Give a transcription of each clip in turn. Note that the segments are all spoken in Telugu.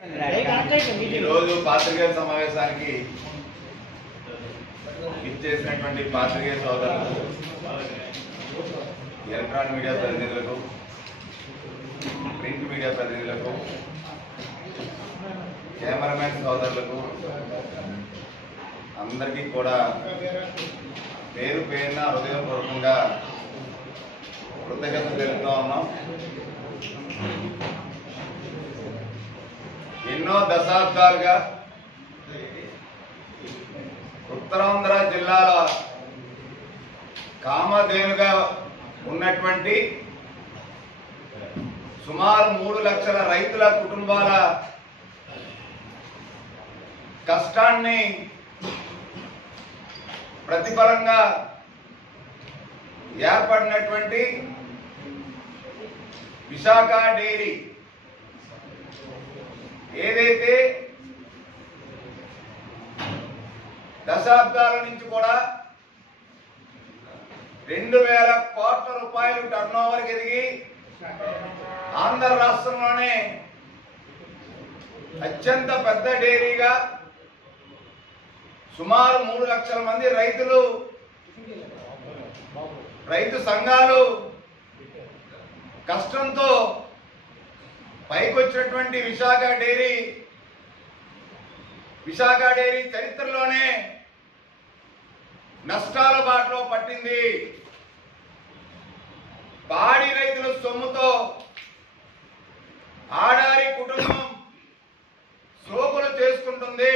ఈరోజు పాత్రికేయుల సమావేశానికి ఇచ్చేసినటువంటి పాత్రికేయ సోదరులకు, ఎలక్ట్రానిక్ మీడియా ప్రతినిధులకు, ప్రింట్ మీడియా ప్రతినిధులకు, కెమెరామెన్ సోదరులకు అందరికీ కూడా పేరు పేరున హృదయపూర్వకంగా కృతజ్ఞతలు తెలుపుతూ ఉన్నాం. ఎన్నో దశాబ్దాలుగా ఉత్తరాంధ్ర జిల్లాల కామధేనుగా ఉన్నటువంటి సుమారు 3 లక్షల రైతుల కుటుంబాల కష్టాన్ని ప్రతిఫలంగా ఏర్పడినటువంటి విశాఖ డైరీ ఏదైతే దశాబ్దాల నుంచి కూడా 2000 కోట్ల రూపాయలు టర్నోవర్కి ఎదిగి ఆంధ్ర రాష్ట్రంలోనే అత్యంత పెద్ద డైరీగా సుమారు 3 లక్షల మంది రైతు సంఘాలు కష్టంతో పైకొచ్చినటువంటి విశాఖ డైరీ చరిత్రలోనే నష్టాల బాటలో పట్టింది. పాడి రైతుల సొమ్ముతో ఆడారి కుటుంబం సోకులు చేసుకుంటుంది.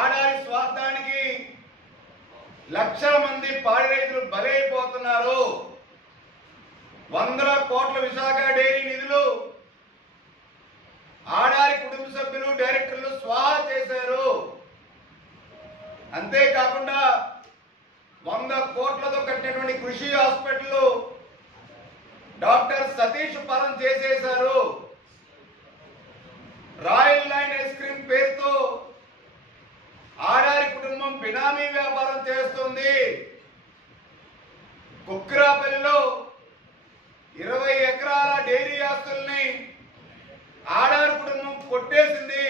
ఆడారి స్వార్థానికి లక్షల మంది పాడి రైతులు బలైపోతున్నారు. 100 కోట్ల విశాఖ డైరీ నిధులు ఆడారి కుటుంబ సభ్యులు, డైరెక్టర్లు స్వాహా చేశారు. అంతేకాకుండా 100 కోట్లతో కట్టినటువంటి కృషి హాస్పిటల్ డాక్టర్ సతీష్ పరం చేసేశారు. రాయల్ లైన్ ఐస్ క్రీమ్ పేరుతో ఆడారి కుటుంబం బినామీ వ్యాపారం చేస్తుంది. కుక్కిరాపల్లిలో 20 ఎకరాల డైరీ ఆస్తుల్ని ఆడారి కుటుంబం కొట్టేసింది.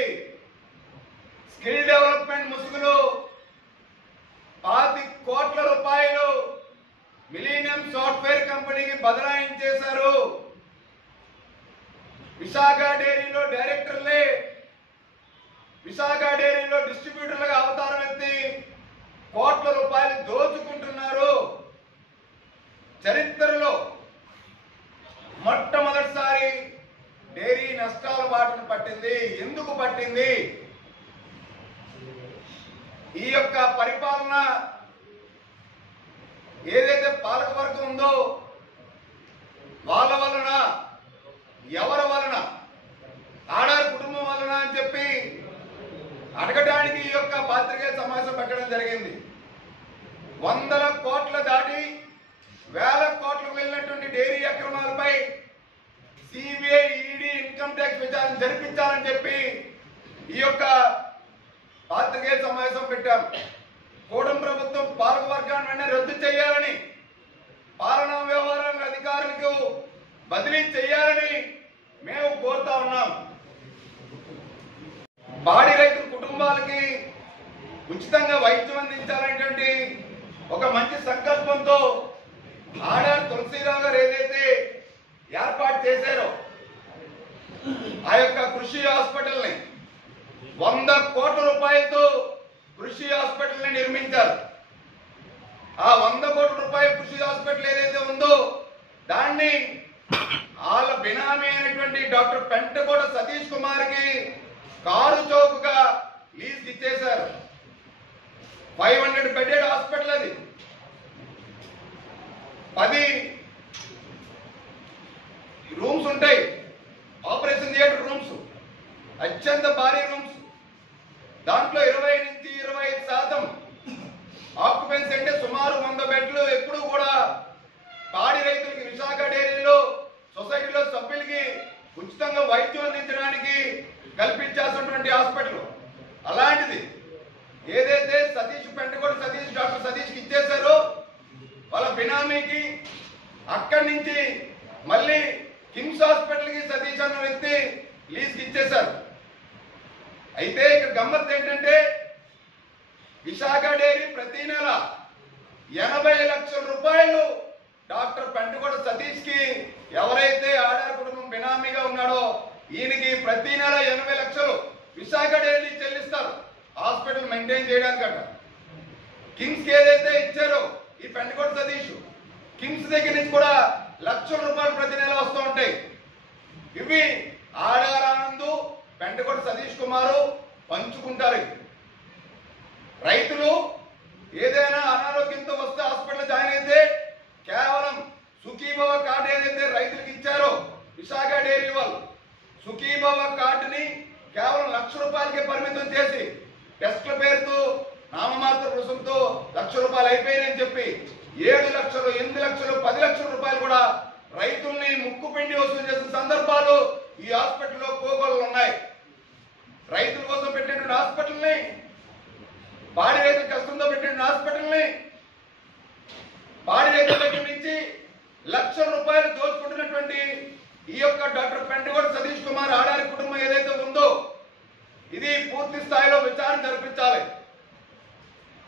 స్కిల్ డెవలప్మెంట్ ముసుగులో 25 కోట్ల రూపాయలు మిలీనియం సాఫ్ట్వేర్ కంపెనీకి బదలాయించేశారు. విశాఖ డైరీలో డైరెక్టర్లే విశాఖ డైరీలో డిస్ట్రిబ్యూటర్లుగా అవతారం ఎత్తి కోట్ల రూపాయలు దోచుకుంటున్నారు. చరిత్రలో మొట్టమొదటిసారి డైరీ నష్టాల బాటను పట్టింది. ఎందుకు పట్టింది? ఈ యొక్క పరిపాలన ఏదైతే పాలకవర్గం ఉందో వాళ్ళ వలన, ఎవరి వలన, ఆడారి కుటుంబం వలన అని చెప్పి అడగడానికి ఈ యొక్క పాత్రికేయ సమావేశం పెట్టడం జరిగింది. 100 కోట్ల దాటి 1000 కోట్లకు వెళ్ళినటువంటి డైరీ అక్రమాలపై సిబిఐ, ఈడీ, ఇన్కమ్ ట్యాక్స్ విచారణ జరిపించాలని చెప్పి ఈ యొక్క పాత్రికేయ సమావేశం పెట్టాం. కూటమి ప్రభుత్వం పాలకవర్గాన్ని వెంటనే రద్దు చేయాలని, పాలనా వ్యవహారాల అధికారులకు బదిలీ చేయాలని మేము కోరుతా ఉన్నాం. పాడి రైతుల కుటుంబాలకి ఉచితంగా వైద్యం అందించాలనేటువంటి ఒక మంచి సంకల్పంతో ఆడారి తులసీరావు గారు ఏదైతే ఏర్పాటు చేశారో ఆ యొక్క కృషి హాస్పిటల్ని 100 కోట్ల రూపాయలతో కృషి హాస్పిటల్ని నిర్మించారు. ఆ 100 కోట్ల రూపాయల కృషి హాస్పిటల్ ఏదైతే ఉందో దాన్ని వాళ్ళ బినామీ అయినటువంటి డాక్టర్ పెంటకోట సతీష్ కుమార్కి కారు చౌకగా లీజ్ ఇచ్చేశారు. 500 బెడెడ్ హాస్పిటల్ అది. 10 రూమ్స్ ఉంటాయి, ఆపరేషన్ థియేటర్ రూమ్స్, అత్యంత భారీ రూమ్స్. దాంట్లో 20 నుంచి 25% ఆక్యుపెన్సీ, అంటే సుమారు 100 బెడ్లు. ఎప్పుడు కూడా పాడి రైతులకి విశాఖ డైరీలో సొసైటీలో సభ్యులకి ఉచితంగా వైద్యం అందించడానికి కల్పించాల్సినటువంటి హాస్పిటల్. అలాంటిది ఏదైతే పెంటకోట సతీష్ డాక్టర్ సతీష్కి ఇచ్చేశారో వాళ్ళ బినామీకి, అక్కడి నుంచి మళ్ళీ కిమ్స్ హాస్పిటల్ కి సతీష్ అన్న వ్యక్తి లీజ్ కి ఇచ్చేశారు. అయితే ఇక్కడ గమ్మత్తు ఏంటంటే విశాఖ డైరీ ప్రతి నెల 80 లక్షల రూపాయలు డాక్టర్ పెంటగొండ సతీష్ కి ఎవరైతే ఆడారి కుటుంబం బినామీగా ఉన్నాడో ఈయనకి ప్రతి నెల 80 లక్షలు విశాఖ డైరీ చెల్లిస్తారు హాస్పిటల్ మెయింటైన్ చేయడానికట. కిమ్స్ కి ఏదైతే ఇచ్చారో ఈ పెంటగొండ సతీష్ కిమ్స్ దగ్గర నుంచి కూడా లక్షల రూపాయలు ప్రతి నెల వస్తూ ఉంటాయి. ఇవి ఆడారి ఆనంద్ పెంటగొండ సతీష్ కుమారు పంచుకుంటారు. రైతులు ఏదైనా అనారోగ్యంతో వస్తే హాస్పిటల్ జాయిన్ అయితే కేవలం సుఖీభవ కార్డు ఏదైతే రైతులకు ఇచ్చారో విశాఖ డైరీ వాళ్ళు సుఖీభవ కార్డుని కేవలం 1,00,000 రూపాయలకే పరిమితం చేసి టెస్ట్ల పేరుతో నామమాత్ర రుసుముతో 1,00,000 రూపాయలు అయిపోయినాయని చెప్పి 7 లక్షలు 8 లక్షలు 10 లక్షల రూపాయలు కూడా రైతుల్ని ముక్కు పిండి వసూలు చేసిన సందర్భాలు ఈ హాస్పిటల్లో కోకొల్లలు ఉన్నాయి. రైతుల కోసం పెట్టినటువంటి హాస్పిటల్ని పాడి రైతుల కష్టంతో పెట్టిన హాస్పిటల్ని పాడి రైతుల దగ్గర నుంచి లక్షల రూపాయలు దోచుకుంటున్నటువంటి ఈ యొక్క డాక్టర్ పెంటగొండ సతీష్ కుమార్ ఆడారి కుటుంబం ఏదైతే ఉందో ఇది పూర్తి స్థాయిలో విచారణ జరిపించాలి.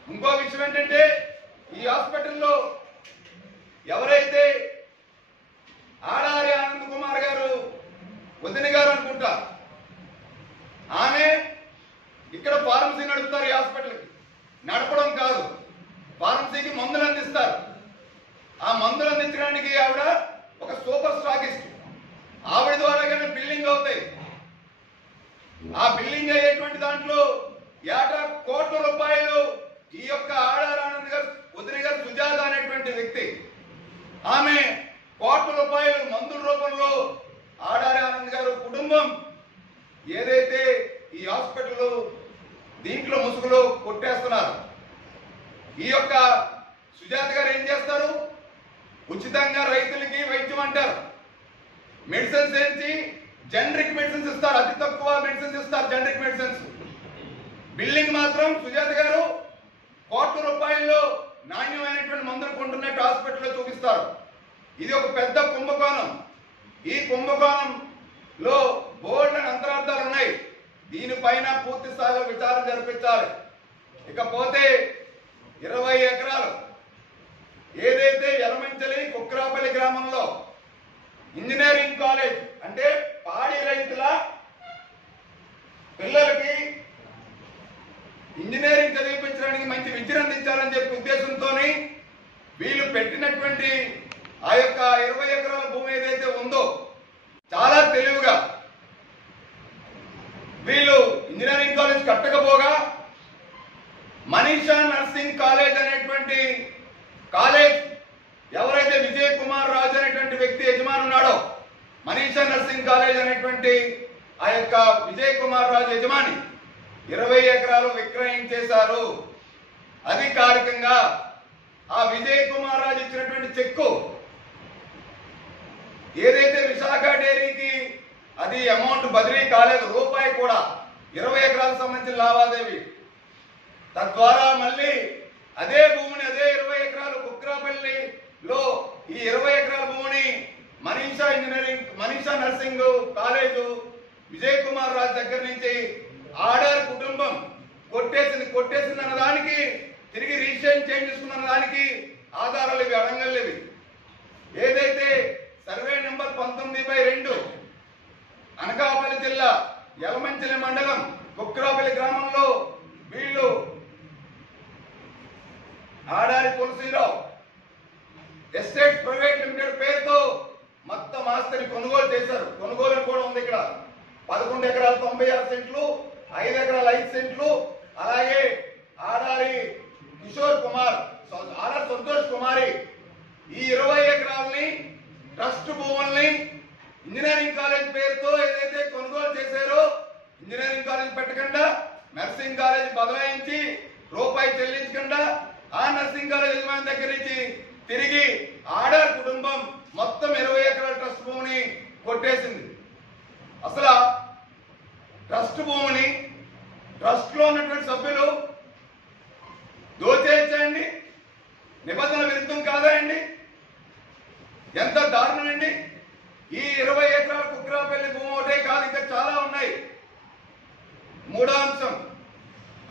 ఇంకో విషయం ఏంటంటే ఈ హాస్పిటల్లో ఎవరైతే ఆడారి ఆనంద్ కుమార్ గారు వదిన గారు అనుకుంటా ఆమె ఇక్కడ ఫార్మసీ నడుపుతారు. ఈ హాస్పిటల్కి నడపడం కాదు, ఫార్మసీకి మందులు అందిస్తారు. ఆ మందులు అందించడానికి ఆవిడ ఒక సూపర్ స్టాకిస్ట్. ఆవిడ ద్వారాగానే బిల్లింగ్ అవుతాయి. ఆ బిల్లింగ్ అయ్యేటువంటి దాంట్లో ఏటా కోట్ల రూపాయలు ఈ యొక్క ఆడారి ఆనంద్ గారు వదిన గారు సుజాత అనేటువంటి వ్యక్తి ఆమె కోట్ల రూపాయలు మందుల రూపంలో ఆడారి ఆనంద్ గారు కుటుంబం ఏదైతే ఈ హాస్పిటల్ దీంట్లో ముసుగులో కొట్టేస్తున్నారు. ఈ యొక్క సుజాత గారు ఏం చేస్తారు? ఉచితంగా రైతులకి వైద్యం అంటారు, మెడిసిన్స్ ఏంటి జనరిక్ మెడిసిన్స్ ఇస్తారు, అతి తక్కువ మెడిసిన్స్ ఇస్తారు జనరిక్ మెడిసిన్స్. బిల్లింగ్ మాత్రం సుజాత గారు కోట్ల రూపాయల్లో నాణ్యమైనటువంటి మందులు కొంటున్నట్టు హాస్పిటల్లో చూపిస్తారు. ఇది ఒక పెద్ద కుంభకోణం. ఈ కుంభకోణంలో బోల్డ్ అంతరార్థాలు ఉన్నాయి. దీనిపైన పూర్తి స్థాయిలో విచారణ జరిపించాలి. ఇకపోతే 20 ఎకరాలు ఏదైతే యలమంచిలి కుక్రాపల్లి గ్రామంలో ఇంజనీరింగ్ కాలేజ్ అంటే పాడి రైతుల పిల్లలకి ఇంజనీరింగ్ చదివించడానికి మంచి విద్యను అందించాలని చెప్పి ఉద్దేశంతో వీళ్ళు పెట్టినటువంటి ఆ యొక్క 20 ఎకరాల భూమి ఏదైతే ఉందో చాలా తెలివిగా వీళ్ళు ఇంజనీరింగ్ కాలేజ్ కట్టకపోగా మనీషా నర్సింగ్ కాలేజ్ అనేటువంటి కాలేజ్ ఎవరైతే విజయ్ కుమార్ రాజు అనేటువంటి వ్యక్తి యజమాని ఉన్నాడో మనీషా నర్సింగ్ కాలేజ్ అనేటువంటి ఆ యొక్క విజయ్ కుమార్ రాజు యజమాని 20 ఎకరాలు విక్రయించేశారు. అధికారికంగా ఆ విజయ్ కుమార్ రాజు ఇచ్చినటువంటి చెక్కు ఏదైతే విశాఖ డైరీకి అది అమౌంట్ బదిలీ కాలేదు, రూపాయి కూడా 20 ఎకరాలకు సంబంధించిన లావాదేవీ. తద్వారా మళ్ళీ అదే భూమిని అదే 20 ఎకరాలు కుక్రాపల్లిలో ఈ 20 ఎకరాల భూమిని మనీషా నర్సింగ్ కాలేజు విజయ్ కుమార్ రాజు దగ్గర నుంచి ఆడారి కుటుంబం కొట్టేసింది అన్న దానికి తిరిగి రిజిస్ట్రేషన్ చేంజ్ చేసుకున్న దానికి ఆధారాలు ఇవి, అడంగళ్ళు ఇవి. ఏదైతే సర్వే నెంబర్ 19/2 అనకాపల్లి జిల్లా యలమంచిలి మండలం కుక్రాపల్లి గ్రామంలో వీళ్ళు Adari Tulasi Rao estate private limited పేరుతో మొత్తం ఆస్తిని కొనుగోలు చేశారు. కొనుగోలు కూడా ఉంది ఇక్కడ. 11 ఎకరాలు 96 సెంట్లు, 5 ఎకరాలు 5 సెంట్లు, అలాగే ఆడారి కిషోర్ కుమార్, ఆడారి సంతోష్ కుమారి ఈ 20 ఎకరాలని ట్రస్ట్ భూముల్ని ఇంజనీరింగ్ కాలేజ్ పేరుతో ఏదైతే కొనుగోలు చేశారో ఇంజనీరింగ్ కాలేజ్ పెట్టకుండా నర్సింగ్ కాలేజ్ బదలాయించి రూపాయి చెల్లించకుండా ఆ నర్సింగ్ కాలేజ్ యజమాని దగ్గర నుంచి తిరిగి ఆడారి కుటుంబం మొత్తం 20 ఎకరాల ట్రస్ట్ భూమిని కొట్టేసింది. అసలు ట్రస్ట్ భూమిని ట్రస్ట్ లో ఉన్నటువంటి సభ్యులు దోచేయండి, నిబంధనల విరుద్ధం కాదా అండి? ఎంత దారుణం అండి! ఈ 20 ఎకరాల కుక్రాపల్లి భూమి ఒకటే కాదు, ఇంకా చాలా ఉన్నాయి. మూడో అంశం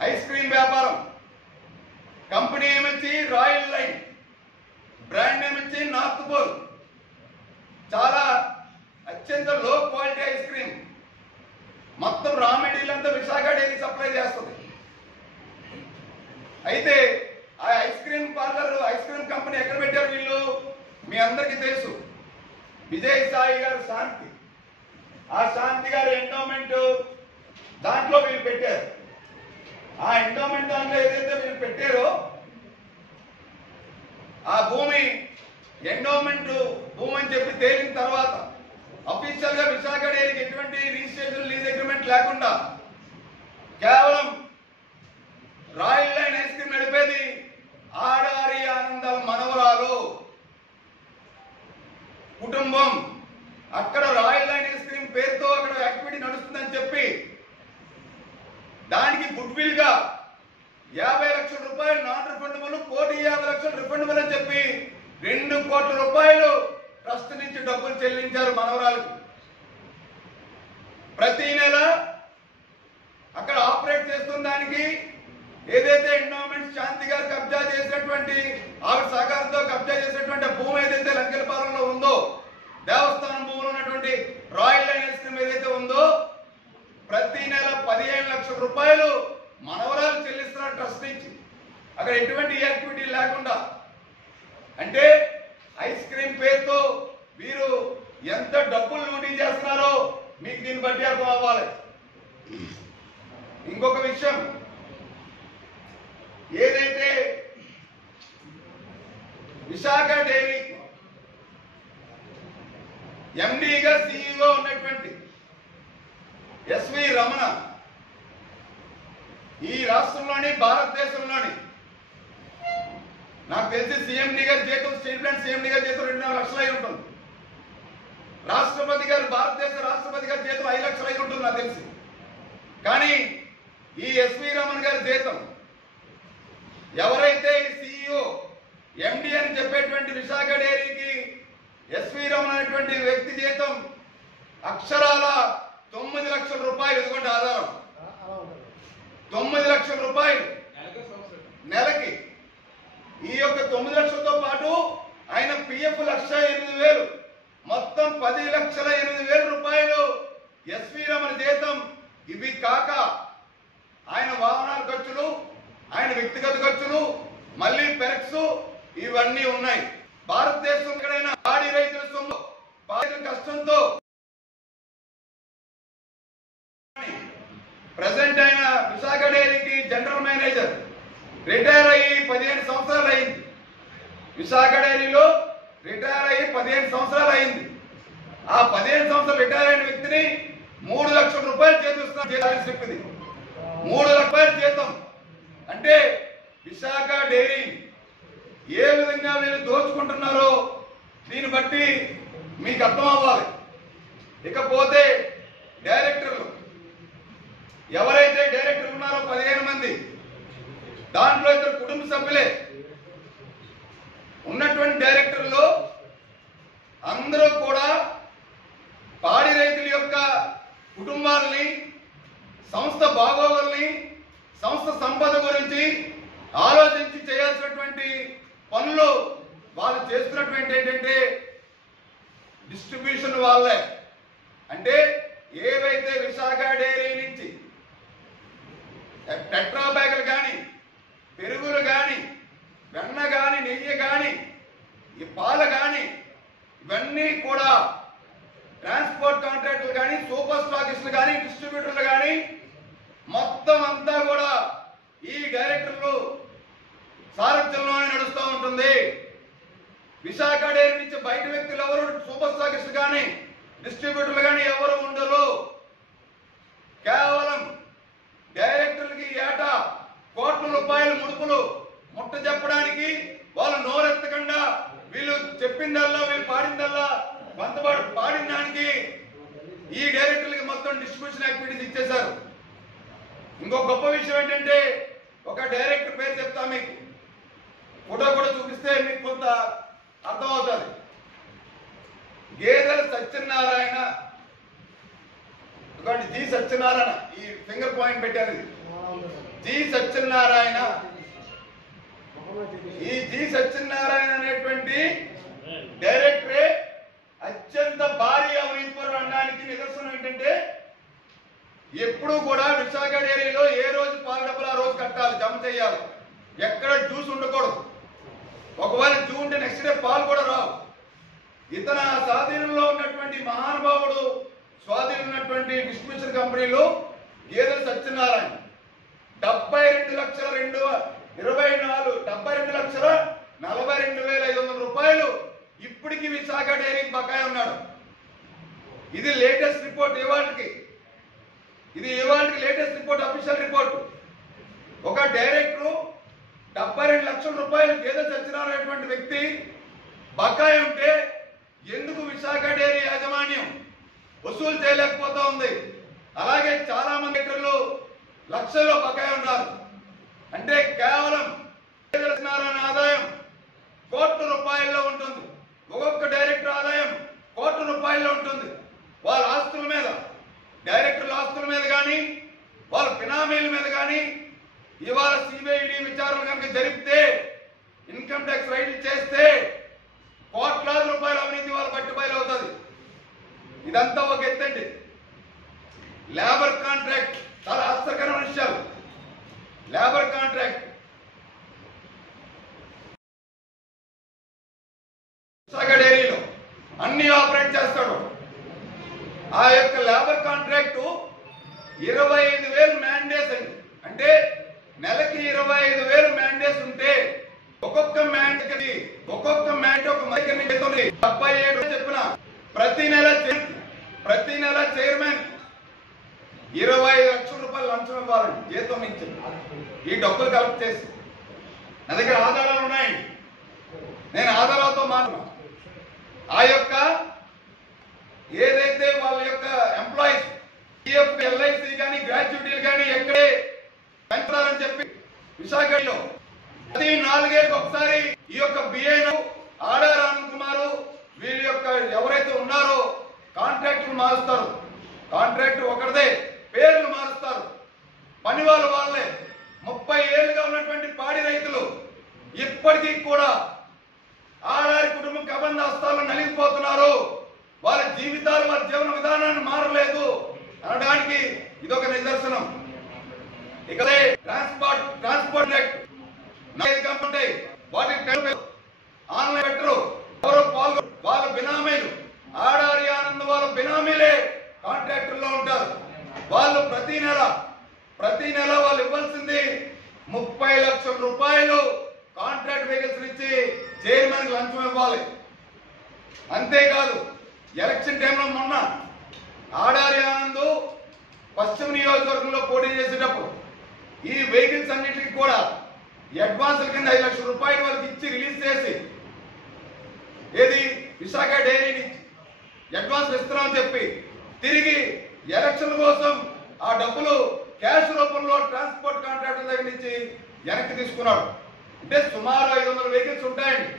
ఐస్ క్రీమ్ వ్యాపారం. కంపెనీ ఏమొచ్చి రాయల్ లైన్, బ్రాండ్ నేమ్ వచ్చి నార్త్ పోల్. చాలా అత్యంత లో క్వాలిటీ ఐస్ క్రీమ్. మొత్తం రా మెటీరియల్ అంతా విశాఖ డైరీ సప్లై చేస్తుంది. అయితే ఆ ice cream parlour, ice cream company ఎక్కడ పెట్టారు వీళ్ళు? మీ అందరికీ తెలుసు, విజయ్ సాయి గారు శాంతి. ఆ శాంతి గారి ఎండోమెంట్ దాంట్లో వీళ్ళు పెట్టారు. ఆ ఎండోమెంట్ దాంట్లో ఏదైతే వీళ్ళు పెట్టారో ఆ భూమి ఎండోమెంట్ భూమి అని చెప్పి తేలిన తర్వాత అఫీషియల్ గా విశాఖ డైరీకి ఎటువంటి రిజిస్ట్రేషన్, లీజ్ అగ్రిమెంట్ లేకుండా కేవలం రాయల్ లైన్ ఐస్ క్రీమ్ నడిపేది ఆడారి ఆనందాల మనవరాలు కుటుంబం. అక్కడ రాయల్ లైన్ ఐస్ క్రీమ్ పేరుతో అక్కడ యాక్టివిటీ నడుస్తుందని చెప్పి దానికి గుడ్ విల్ గా 50 లక్షల రూపాయలు నాన్ రిఫండబుల్, 1,50,00,000 రిఫండబుల్ అని చెప్పి 2 కోట్ల రూపాయలు ట్రస్ట్ నుంచి డబ్బులు చెల్లించారు మనవరాలకు. ప్రతి నెల అక్కడ ఆపరేట్ చేస్తున్న దానికి ఏదైతే ఎండోమెంట్ శాంతి గారు కబ్జా చేసినటువంటి, ఆవిడ సహకారంతో కబ్జా చేసినటువంటి భూమి ఏదైతే లంకెలపాలెంలో ఉందో, దేవస్థానం భూమిలో ఉన్నటువంటి రాయల్ లైన్ ఐస్ క్రీమ్ ఏదైతే ఉందో, ప్రతి నెల 15 లక్షల రూపాయలు మనవరాలు చెల్లిస్తున్నారు ట్రస్ట్ నుంచి. అక్కడ ఎటువంటి యాక్టివిటీ లేకుండా. అంటే ఐస్ క్రీమ్ పేరుతో వీరు ఎంత డబ్బులు లూటీ చేస్తున్నారో మీకు దీన్ని బట్టి అర్థం అవ్వాలి. ఇంకొక విషయం, ఏదైతే విశాఖ డైరీ ఎండీగా సిఇఓ ఉన్నటువంటి ఎస్వి రమణ ఈ రాష్ట్రంలోని, భారతదేశంలోని నాకు తెలిసి సీఎండీ గారి జీతం, స్టేట్ బ్యాంక్ సీఎండీ గారి జీతం 2.5 లక్షలు అయి ఉంటుంది. రాష్ట్రపతి గారు, భారతదేశ రాష్ట్రపతి గారి జీతం 5 లక్షలు అయి ఉంటుంది నాకు తెలిసి. కానీ ఈ ఎస్వి రమణ గారి జీతం, ఎవరైతే సిఇఓ ఎండి అని చెప్పేటువంటి విశాఖ డైరీకి ఎస్వి రమణ అనేటువంటి వ్యక్తి జీతం అక్షరాల 9 లక్షల రూపాయలు. ఇదిగోండి ఆధారం, 9 లక్షల రూపాయలు నెలకి. ఈ యొక్క 9 లక్షలతో పాటు ఆయన పిఎఫ్ 1,08,000, మొత్తం 10,08,000 రూపాయలు ఎస్వి రమణ జీతం. ఇవి కాక ఆయన వాహనాల ఖర్చులు, ఆయన వ్యక్తిగత ఖర్చులు, మళ్ళీ పెరక్స్, ఇవన్నీ ఉన్నాయి. భారతదేశం ఎక్కడైనా ఆడి రైతుల సొమ్ము, బాధితుల కష్టంతో ప్రెసిడెంట్ అయిన విశాఖ డైరీకి జనరల్ మేనేజర్ రిటైర్ అయ్యి 15 సంవత్సరాలు అయింది. విశాఖ డైరీలో రిటైర్ అయ్యి 15 సంవత్సరాలు అయింది. ఆ 15 సంవత్సరాలు రిటైర్ అయిన వ్యక్తిని 3 లక్షల రూపాయలు చేతిస్తున్నారు. చెప్పింది 3 లక్షల రూపాయల జీతం. అంటే విశాఖ డైరీ ఏ విధంగా వీళ్ళు దోచుకుంటున్నారో దీన్ని బట్టి మీకు అర్థం అవ్వాలి. ఇకపోతే డైరెక్టర్లు, ఎవరైతే డైరెక్టర్లు ఉన్నారో 15 మంది, దాంట్లో 2 కుటుంబ సభ్యులే ఉన్నటువంటి డైరెక్టర్లు అందరూ కూడా పాడి రైతుల యొక్క కుటుంబాలని, సంస్థ బాగోగుల్ని, సంస్థ సంపద గురించి ఆలోచించి చేయాల్సినటువంటి పనులు వాళ్ళు చేస్తున్నటువంటి ఏంటంటే డిస్ట్రిబ్యూషన్ వాళ్ళే. అంటే ఏవైతే విశాఖ డైరీ నుంచి టెట్రా బ్యాగులు కానీ, పెరుగులు కానీ, వెన్న కానీ, నెయ్యి కానీ, ఈ పాలు కానీ, ఇవన్నీ కూడా ట్రాన్స్పోర్ట్ కాంట్రాక్టులు కానీ, సూపర్ స్టాకిస్టులు కానీ, డిస్ట్రిబ్యూటర్లు కానీ, మొత్తం అంతా కూడా ఈ డైరెక్టర్లు సారథ్యంలోనే నడుస్తూ ఉంటుంది. విశాఖ డైరీ నుంచి బయట వ్యక్తులు ఎవరు, సూపర్ స్టాకిస్టులు కానీ, డిస్ట్రిబ్యూటర్లు కానీ ఎవరు ఉండరు. కేవలం డైరెక్టర్లకి ఏటా కోట్ల రూపాయల ముడుపులు ముట్ట చెప్పడానికి, వాళ్ళు నోరెత్తకుండా వీళ్ళు చెప్పిందల్లా, వీళ్ళు పాడిందల్లా కొంతపాటు పాడిన దానికి ఈ డైరెక్టర్లకి మొత్తం డిస్ట్రిబ్యూషన్ యాక్టివిటీస్ ఇచ్చేశారు. ఇంకో గొప్ప విషయం ఏంటంటే, ఒక డైరెక్టర్ పేరు చెప్తా మీకు, ఫోటో కూడా చూపిస్తే మీకు కొంత అర్థమవుతుంది. గేదెల సత్యనారాయణ జి సత్యనారాయణ, ఈ ఫింగర్ పాయింట్ పెట్టారు, జి సత్యనారాయణ. ఈ జి సత్యనారాయణ అనేటువంటి డైరెక్టరే అత్యంత భారీ అవినీతిపరుడు అనడానికి నిదర్శనం ఏంటంటే, ఎప్పుడు కూడా విశాఖ డైరీలో ఏ రోజు పాల డబ్బులు ఆ రోజు కట్టాలి, జమ చేయాలి, ఎక్కడ జ్యూస్ ఉండకూడదు. ఒకవేళ జ్యూ ఉంటే నెక్స్ట్ డే పాలు కూడా రావు. ఇతను స్వాధీనంలో ఉన్నటువంటి మహానుభావుడు స్వాధీనం ఉన్నటువంటి డిస్ట్రిబ్యూషన్ కంపెనీలో గేదెల సత్యనారాయణ 72,42,500 రూపాయలు ఇప్పటికి విశాఖ డైరీకి బకాయి ఉన్నాడు. ఇది లేటెస్ట్ రిపోర్ట్, ఇది ఇవాళకి లేటెస్ట్ రిపోర్ట్, అఫీషియల్ రిపోర్ట్. ఒక డైరెక్టర్ 72 లక్షల రూపాయలు గేదె సత్యనారాయణ వ్యక్తి బకాయి ఉంటే ఎందుకు విశాఖ డైరీ యాజమాన్యం వసూలు చేయలేకపోతా ఉంది? అలాగే చాలా మంది డైరెక్టర్లు లక్షల్లో బకాయి ఉన్నారు. అంటే కేవలం సత్యనారాయణ ఆదాయం కోట్ల రూపాయల్లో ఉంటుంది. ఒక్కొక్క డైరెక్టర్ ఆదాయం కోట్ల రూపాయల్లో ఉంటుంది. వాళ్ళ ఆస్తుల మీద, డైరెక్టర్ల ఆస్తుల మీద కానీ, వాళ్ళ బినామీల మీద కానీ ఇవాళ సిబిఐడి విచారణ కనుక జరిపితే, ఇన్కమ్ ట్యాక్స్ రైడ్ చేస్తే కోట్లాది రూపాయల అవినీతి వాళ్ళ పట్టుబయలు అవుతుంది. ఇదంతా ఒక ఎత్తండి. లేబర్ కాంట్రాక్ట్, చాలా ఆశ్చర్యకరమైన విషయాలు. లేబర్ కాంట్రాక్ట్ విశాఖ డైరీలో అన్ని ఆపరేట్ చేస్తాడు. ఆ యొక్క లేబర్ కాంట్రాక్టు 25,000 మ్యాండేస్ అండి. అంటే నెలకి 25,000 మ్యాండేస్ ఉంటే ఒక్కొక్క మ్యాండ్ ఒక దగ్గర నుంచి 77 చెప్పిన ప్రతి నెల చైర్మన్ 25 లక్షల రూపాయలు లంచం ఇవ్వాలండి జీతం నుంచి. ఈ డబ్బులు కలెక్ట్ చేసి నా దగ్గర ఆధారాలు ఉన్నాయండి. నేను ఆధారాలతో మాట్లాడుతున్నా. ఆ యొక్క ఏదైతే వాళ్ళ యొక్క ఎంప్లాయీస్ పిఎఫ్, ఎల్ఐసి కానీ, గ్రాట్యుటీలు కానీ ఎక్కడే పెంచుతారని చెప్పి విశాఖలో ప్రతి 4 ఏళ్ళకి ఒకసారి ఈ యొక్క బిఐను ఆడార్ ఆనంద్ కుమార్ వీళ్ళ యొక్క ఎవరైతే ఉన్నారో కాంట్రాక్టులు మారుస్తారు. కాంట్రాక్ట్ ఒకరిదే, పేర్లు మారుస్తారు. పని వాళ్ళే. 30 ఏళ్ళుగా ఉన్నటువంటి పాడి రైతులు ఇప్పటికీ కూడా ఆడారి కుటుంబం కబంధ హస్తాలు నలిగిపోతున్నారు. వాళ్ళ జీవితాలు, వాళ్ళ జీవన విధానాన్ని మారలేదు అనడానికి ఇదొక నిదర్శనం. ఇకదే ట్రాన్స్పోర్ట్ యాక్ట్ కంపెనీ వాటికి ఆన్లైన్ పెట్టరు. ఎవరో పాల్గొన వాళ్ళ బినామీలు, ఆడారి ఆనంద్ వాళ్ళ బినామీలే కాంట్రాక్టుల్లో ఉంటారు. వాళ్ళు ప్రతి నెల వాళ్ళు ఇవ్వాల్సింది 30 లక్షల రూపాయలు కాంట్రాక్ట్ వెహికల్స్ ఇచ్చి చైర్మన్ లంచం ఇవ్వాలి. అంతేకాదు ఎలక్షన్ టైంలో మొన్న ఆడారి ఆనంద్ పశ్చిమ నియోజకవర్గంలో పోటీ చేసేటప్పుడు ఈ వెహికల్స్ అన్నింటికి కూడా అడ్వాన్సుల కింద 5 లక్షల రూపాయలు వాళ్ళకి ఇచ్చి రిలీజ్ చేసి, ఏది విశాఖ డైరీ నుంచి అడ్వాన్స్ ఇస్తున్నామని చెప్పి తిరిగి ఎలక్షన్ కోసం ఆ డబ్బులు క్యాష్ రూపంలో ట్రాన్స్పోర్ట్ కాంట్రాక్టర్ దగ్గర నుంచి వెనక్కి తీసుకున్నాడు. అంటే సుమారు 500 వెహికల్స్ ఉంటాయండి.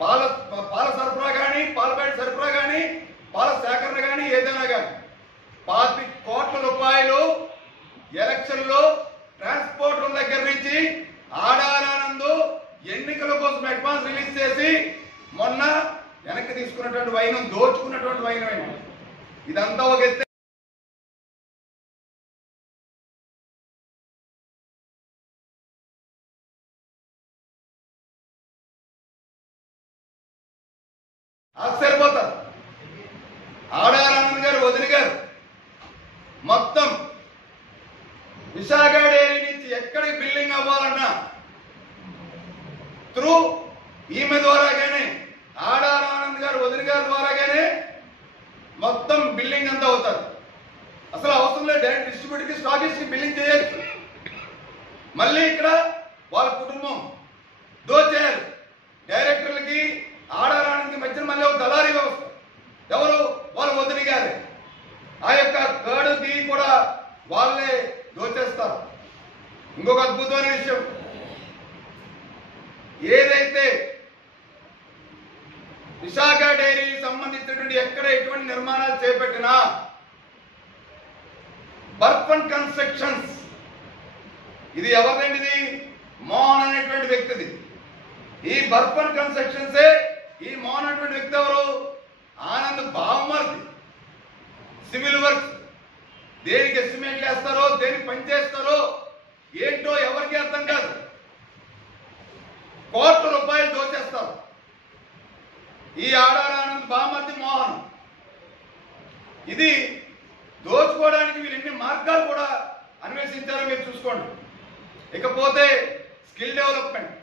పాల సరఫరా కానీ, పాల బయట సరఫరా కానీ, పాల సేకరణ కానీ, ఏదైనా కానీ 25 కోట్ల రూపాయలు ఎలక్షన్ లో ట్రాన్స్పోర్ట్ దగ్గర నుంచి ఆడారానందు ఎన్నికల కోసం అడ్వాన్స్ రిలీజ్ చేసి మొన్న వెనక్కి తీసుకున్నటువంటి వైనం, దోచుకున్నటువంటి వైనం. ఇదంతా ఒక ఎత్తు. ఆశ్చర్యపోతారు. ఆడారానంద్ గారు, వదిన గారు మొత్తం విశాఖ డైరీ నుంచి ఎక్కడికి బిల్డింగ్ అవ్వాలన్నా త్రూ ఈమె ద్వారాగానే, ఆడారానంద్ గారు వదిన గారి ద్వారాగానే మొత్తం బిల్డింగ్ అంతా అవుతారు. అసలు అవసరం లేదు. డైరెక్ట్ డిస్ట్రిబ్యూటర్కి, స్టాకిస్ట్ కి బిల్డింగ్ చేయొచ్చు. మళ్ళీ ఇక్కడ వాళ్ళ కుటుంబం దోచేయాలి. డైరెక్టర్లకి ఆడారానికి మధ్యన మళ్ళీ ఒక దళారీ వ్యవస్థ. ఎవరు? వాళ్ళ వదిన గారే. ఆ యొక్క గడుకి కూడా వాళ్ళే దోచేస్తారు. ఇంకొక అద్భుతమైన విషయం, ఏదైతే విశాఖ డైరీకి సంబంధించినటువంటి ఎక్కడ ఎటువంటి నిర్మాణాలు చేపట్టినా బర్పన్ కన్స్ట్రక్షన్స్, ఇది ఎవరిదండి? మోహన్ అనేటువంటి వ్యక్తిది. ఈ బర్పన్ కన్స్ట్రక్షన్సే ఈ మోహన్ అనేటువంటి వ్యక్తి ఎవరు? ఆనంద్ బావమర్ది. సివిల్ వర్క్స్ దేనికి ఎస్టిమేట్లు వేస్తారో, దేనికి పనిచేస్తారో ఏంటో ఎవరికి అర్థం కాదు. కోట్ల రూపాయలు దోచేస్తారు. ఈ ఆడారి ఆనంద్ బావమర్ది మోహన్. ఇది దోచుకోవడానికి వీళ్ళు ఎన్ని మార్గాలు కూడా అన్వేషించారో మీరు చూసుకోండి. ఇకపోతే స్కిల్ డెవలప్మెంట్,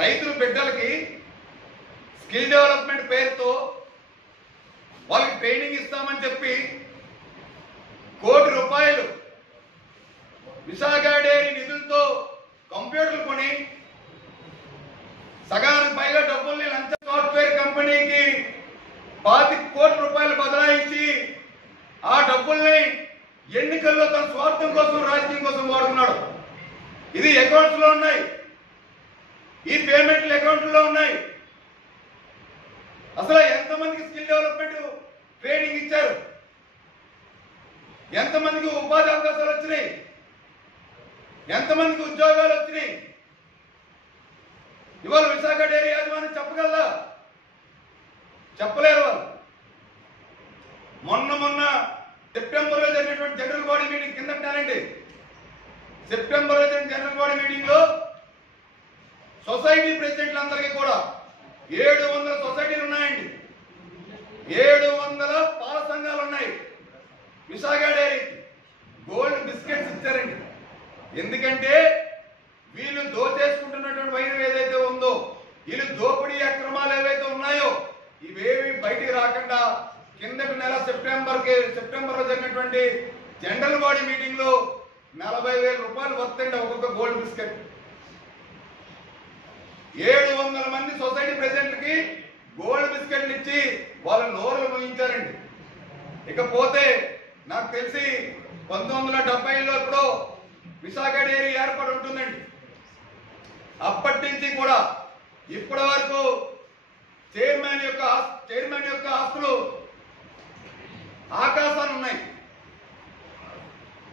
రైతుల బిడ్డలకి స్కిల్ డెవలప్మెంట్ పేరుతో వాళ్ళకి ట్రైనింగ్ ఇస్తామని చెప్పి ₹1 కోటి విశాఖ డైరీ నిధులతో కంప్యూటర్లు కొని సగానికి పైగా డబ్బుల్ని లంచ సాఫ్ట్వేర్ కంపెనీకి ₹25 కోట్లు బదలాయించి ఆ డబ్బుల్ని ఎన్నికల్లో తన స్వార్థం కోసం, రాజకీయం కోసం వాడుకున్నాడు. ఇది అకౌంట్స్ లో ఉన్నాయి, ఈ పేమెంట్లు అకౌంట్ లో ఉన్నాయి. అసలు ఎంతమందికి స్కిల్ డెవలప్మెంట్ ట్రైనింగ్ ఇచ్చారు? ఎంతమందికి ఉపాధి అవకాశాలు వచ్చినాయి? ఎంతమందికి ఉద్యోగాలు వచ్చినాయి? ఇవాళ విశాఖ డైరీ యాజమాన్యం చెప్పగలరా? చెప్పలేరు వాళ్ళు. మొన్న సెప్టెంబర్లో జరిగినటువంటి జనరల్ బాడీ మీటింగ్ కిందటానండి. సెప్టెంబర్లో జరిగిన జనరల్ బాడీ మీటింగ్ లో సొసైటీ ప్రెసిడెంట్లు అందరికీ కూడా 700 సొసైటీలు ఉన్నాయండి. 700 పాల సంఘాలు ఉన్నాయి. విశాఖ డైరీకి గోల్డ్ బిస్కెట్స్ ఇచ్చారండి. ఎందుకంటే వీళ్ళు దోచేసుకుంటున్నటువంటి వైనం ఏదైతే ఉందో, వీళ్ళు దోపిడీ అక్రమాలు ఏవైతే ఉన్నాయో ఇవేవి బయటికి రాకుండా కిందటి నెల సెప్టెంబర్లో జరిగినటువంటి జనరల్ బాడీ మీటింగ్ లో ₹40,000 వర్తండి ఒక్కొక్క గోల్డ్ బిస్కెట్. 700 మంది సొసైటీ ప్రెసిడెంట్లకి గోల్డ్ బిస్కెట్లు ఇచ్చి వాళ్ళ నోరులు ముగించారండి. ఇకపోతే నాకు తెలిసి 1970లో ఎప్పుడో విశాఖ డైరీ ఏర్పాటు ఉంటుందండి. అప్పటి నుంచి కూడా ఇప్పటి వరకు చైర్మన్ యొక్క ఆస్తులు ఆకాశాలు ఉన్నాయి.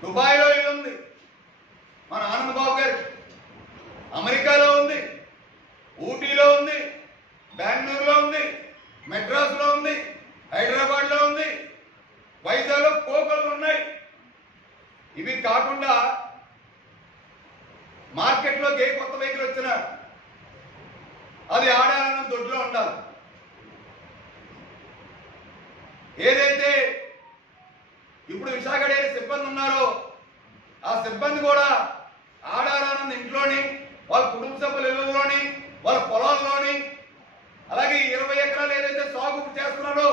దుబాయ్లో ఇది ఉంది, మన ఆనంద్ బాబు గారికి. అమెరికాలో ఉంది, ఊటీలో ఉంది, బెంగళూరులో ఉంది, మెడ్రాస్లో ఉంది, హైదరాబాద్లో ఉంది, వైజాగ్లో పోకలు ఉన్నాయి. ఇవి కాకుండా మార్కెట్లోకి ఏ కొత్త వెహికల్ వచ్చినా అది ఆడాలన్న దొడ్లో ఉండాలి. ఏదైతే ఇప్పుడు విశాఖ డైరీ సిబ్బంది ఉన్నారో ఆ సిబ్బంది కూడా ఆడాలన్న ఇంట్లోని, వాళ్ళ కుటుంబ సభ్యుల ఇళ్లలోని, వాళ్ళ పొలాల్లోని, అలాగే 20 ఎకరాలు ఏదైతే సాగు చేస్తున్నారో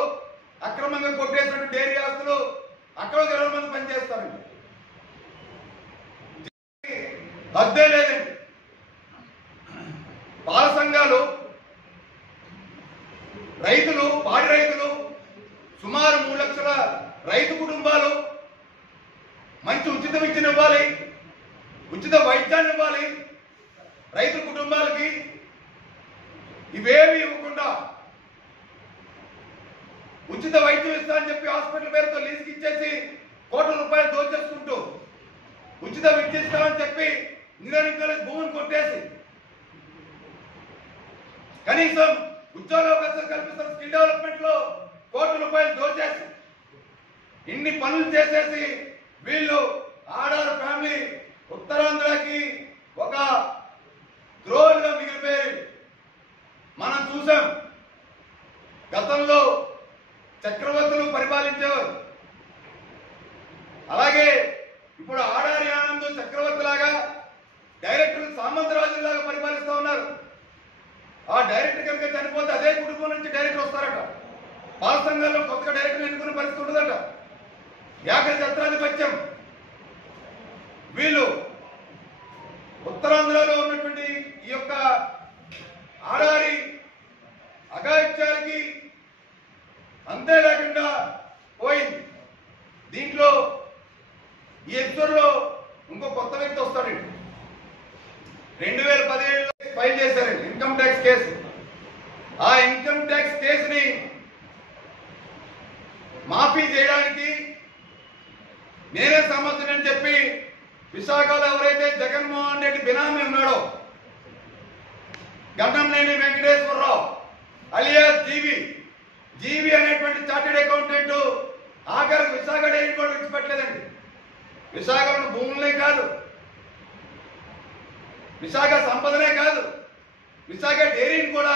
అక్రమంగా కొట్టేసినట్టు డైరీ ఆస్తులు అక్కడ 20 మంది పనిచేస్తారండి. అద్దే లేదండి. పాల సంఘాలు, రైతులు, పాడి రైతులు, సుమారు 3 లక్షల రైతు కుటుంబాలు మంచి ఉచిత విద్యను ఇవ్వాలి, ఉచిత వైద్యాన్ని ఇవ్వాలి రైతు కుటుంబాలకి. ఇవేమి ఇవ్వకుండా ఉచిత వైద్యం ఇస్తా అని చెప్పి హాస్పిటల్ పేరుతో లీజుకి ఇచ్చేసి ₹1 కోట్లు దోచేసుకుంటూ, ఉచిత విద్య ఇస్తామని చెప్పి ఇంజనీరింగ్ కాలేజ్ భూమిని కొట్టేసి, కనీసం ఉద్యోగ అవకాశాలు కల్పిస్తున్న స్కిల్ డెవలప్మెంట్ లో ₹1 కోట్లు దోచేసి, ఇన్ని పనులు చేసేసి వీళ్ళు ఆడారు ఫ్యామిలీ ఉత్తరాంధ్రకి ఒక ద్రోహులుగా మిగిలిపోయారు. మనం చూసాం గతంలో చక్రవర్తులు పరిపాలించేవారు. అలాగే ఇప్పుడు ఆడారి ఆనంద్ చక్రవర్తి లాగా డైరెక్టర్లు సామంతరాజులాగా పరిపాలిస్తూ ఉన్నారు. ఆ డైరెక్టర్ కనుక చనిపోతే అదే కుటుంబం నుంచి డైరెక్టర్ వస్తారట. పాల సంఘాల్లో కొత్తగా డైరెక్టర్ ఎన్నుకునే పరిస్థితి ఉండదట. ఏకైక ఛత్రాధిపత్యం. వీళ్ళు ఉత్తరాంధ్రలో ఉన్నటువంటి ఈ యొక్క ఆడారి అఘాయిత్యాలకి అంతే లేకుండా పోయింది. దీంట్లో ఈ ఎపిసోడ్లో ఇంకో కొత్త వ్యక్తి వస్తాడండి. 2017లో ఫైల్ చేశారండి ఇన్కమ్ ట్యాక్స్ కేసు. ఆ ఇన్కమ్ ట్యాక్స్ కేసుని మాఫీ చేయడానికి నేనే సమర్థుడని చెప్పి విశాఖలో ఎవరైతే జగన్మోహన్ రెడ్డి బినామీ ఉన్నాడో గంటంనేని వెంకటేశ్వరరావు అలియాస్ జీవి అనేటువంటి చార్టెడ్ అకౌంటెంట్ ఆఖరికి విశాఖ డైరీ కూడా విడిచిపెట్టలేదండి. విశాఖలో భూములనే కాదు, విశాఖ సంపదనే కాదు, విశాఖ డైరీని కూడా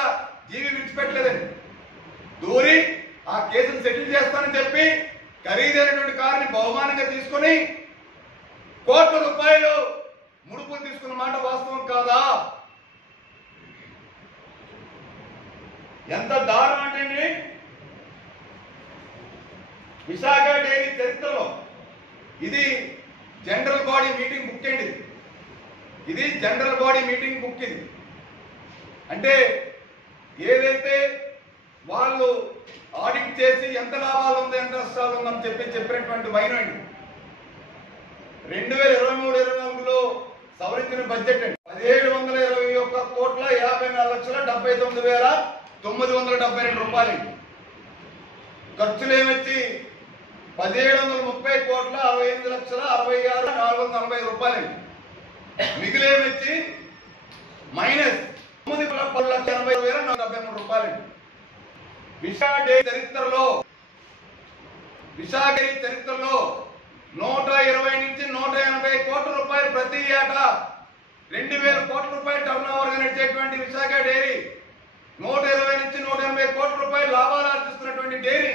జీవి విడిచిపెట్టలేదండి. దూరి ఆ కేసును సెటిల్ చేస్తానని చెప్పి ఖరీదైనటువంటి కారుని బహుమానంగా తీసుకుని కోట్ల రూపాయలు ముడుపులు తీసుకున్న మాట వాస్తవం కాదా? ఎంత దారుణం అంటే విశాఖ డైరీ చరిత్రలో ఇది జనరల్ బాడీ మీటింగ్ బుక్ అండి. ఇది జనరల్ బాడీ మీటింగ్ బుక్. ఇది అంటే ఏదైతే వాళ్ళు ఆడిట్ చేసి ఎంత లాభాలు ఉంది ఎంత నష్టాలు ఉందని చెప్పినటువంటి వైన్ అండి. 2023-24లో సవరించిన బడ్జెట్ అండి 1721,54,79,972 రూపాయలు. ఖర్చులు ఏమొచ్చి 1730,68,66,440 రూపాయలు. మిగిలేమొచ్చి -9,10,80,473 రూపాయలు. విశాఖ చరిత్రలో 120 నుంచి 180 కోట్ల రూపాయలు ప్రతి ఏటా 2,000 కోట్ల రూపాయలు టర్న్ ఓవర్ గా నడిచేటువంటి విశాఖ డైరీ 120 నుంచి 180 కోట్ల రూపాయలు లాభాలు ఆర్జిస్తున్నటువంటి డైరీ.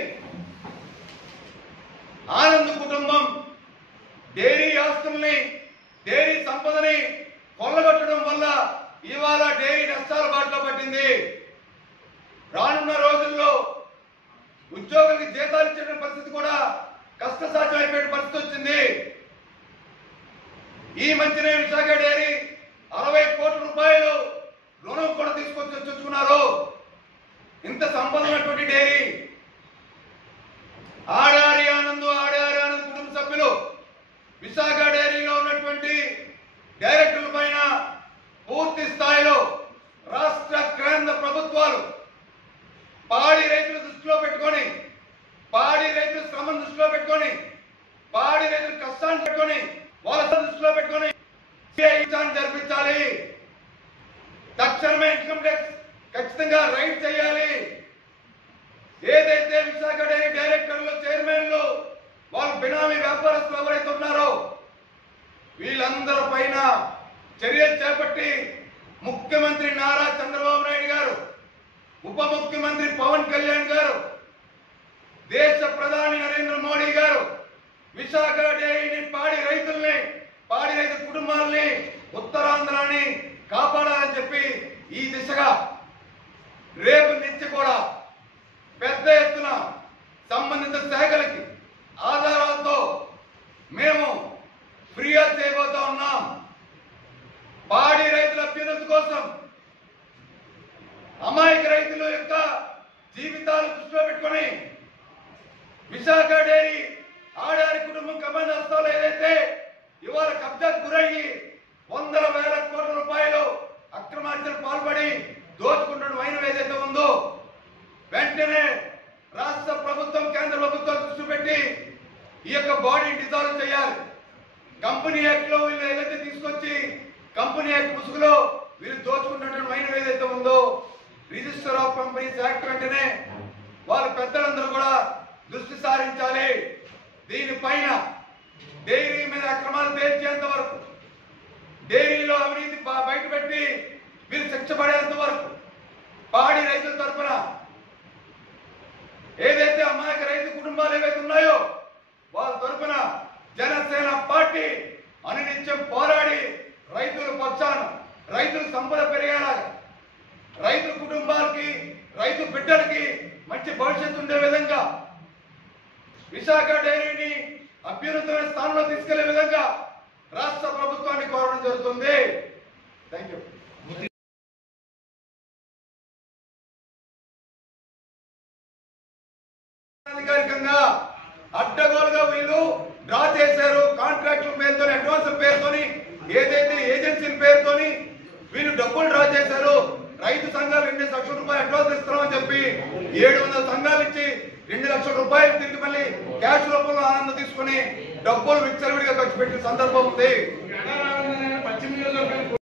ఆనంద్ కుటుంబం డైరీ ఆస్తుల్ని, డైరీ సంపదని కొల్లగొట్టడం వల్ల ఇవాళ డైరీ నష్టాల బాటలో పట్టింది. రానున్న రోజుల్లో ఉద్యోగులకి జీతాలు ఇచ్చే పరిస్థితి కూడా కష్టసాధ్యం అయిపోయే పరిస్థితి వచ్చింది. ఈ మధ్యనే విశాఖ డైరీ 60 కోట్ల రూపాయలు రుణం కూడా తీసుకొచ్చుకున్నారు. ఇంత సంపదమైనటువంటి డైరీ. ఆడారి ఆనంద్ కుటుంబ సభ్యులు విశాఖ డైరీలో ఉన్నటువంటి డైరెక్టర్ల పైన పూర్తి స్థాయిలో రాష్ట్ర కేంద్ర ప్రభుత్వాలు పాడి రైతుల దృష్టిలో పెట్టుకొని, పాడి రైతుల శ్రమను దృష్టిలో పెట్టుకొని, పాడి రైతుల కష్టాన్ని పెట్టుకొని, వాళ్ళ దృష్టిలో పెట్టుకొని జరిపించాలి. తక్షణమే ఇన్కమ్ ట్యాక్స్ ఖచ్చితంగా రైట్ చేయాలి. ఏదైతే విశాఖ డైరీ డైరెక్టర్లు, చైర్మన్లు, వాళ్ళ బినామీ వ్యాపారస్తులు ఎవరైతే ఉన్నారో వీళ్ళందరి పైన చర్యలు చేపట్టి ముఖ్యమంత్రి నారా చంద్రబాబు నాయుడు గారు, ఉప ముఖ్యమంత్రి పవన్ కళ్యాణ్ గారు, దేశ ప్రధాని నరేంద్ర మోడీ గారు విశాఖ డైరీని, పాడి రైతుల్ని, పాడి రైతు కుటుంబాలని, ఉత్తరాంధ్రాన్ని కాపాడాలని చెప్పి ఈ దిశగా రేపు నుంచి కూడా పెద్ద ఎత్తున సంబంధిత శాఖలకి ఆధారాలతో మేము ఫిర్యాదు చేయబోతా ఉన్నాం. పాడి రైతుల అభ్యున్నతి కోసం, అమాయక రైతుల యొక్క జీవితాలు దృష్టిలో పెట్టుకొని విశాఖ డైరీ ఆడారి కుటుంబం కమాండ్ హస్తాలు ఏదైతే ఇవాళ కబ్జాకు గురయ్యి వందల వేల కోట్ల రూపాయలు అక్రమార్జనకు పాల్పడి దోచుకుంటున్న వైనం ఏదైతే ఉందో వెంటనే రాష్ట్ర ప్రభుత్వం, కేంద్ర ప్రభుత్వం దృష్టి పెట్టి ఈ యొక్క బాడీని డిజాల్వ్ చేయాలి. కంపెనీ యాక్ట్ లో వీళ్ళు ఏదైతే తీసుకొచ్చి కంపెనీ యాక్ట్ ముసుగులో వీళ్ళు దోచుకుంటున్న వైనం ఏదైతే ఉందో రిజిస్టర్ ఆఫ్ కంపెనీస్ యాక్ట్ వెంటనే వాళ్ళ పెద్దలందరూ కూడా దృష్టి సారించాలి. దీనిపైన డైరీ మీద అక్రమాలు తేల్చేంత వరకు, డైరీలో అవినీతి బయటపెట్టి వీళ్ళు శిక్ష పడేంత వరకు పాడి రైతుల తరఫున ఏదైతే అమాయక రైతు కుటుంబాలు ఏవైతే ఉన్నాయో వాళ్ళ తరఫున జనసేన పార్టీ అనినిత్యం పోరాడి రైతుల పక్షాన, రైతుల సంపద పెరిగేలా, రైతు కుటుంబాలకి, రైతు బిడ్డలకి మంచి భవిష్యత్తు ఉండే విధంగా విశాఖ డైరీని అభ్యున్నతమైన స్థానంలో తీసుకెళ్లే విధంగా రాష్ట్ర ప్రభుత్వాన్ని కోరడం జరుగుతుంది. Thank you. అధికారికంగా అడ్డగోలుగా వీళ్ళు డ్రా చేశారు. కాంట్రాక్టుల పేరుతో, అడ్వాన్సుల పేరుతో, ఏదైతే ఏజెన్సీల పేరుతో వీళ్ళు డబ్బులు డ్రా చేశారు. రైతు సంఘాలు 2 లక్షల రూపాయలు అడ్వాన్స్ ఇస్తామని చెప్పి 700 సంఘాలు ఇచ్చి 2 లక్షల రూపాయలు తిరిగి మళ్ళీ క్యాష్ రూపంలో ఆనందం తీసుకుని డబ్బులు విచ్చలవిడిగా ఖర్చు పెట్టిన సందర్భం ఉంది.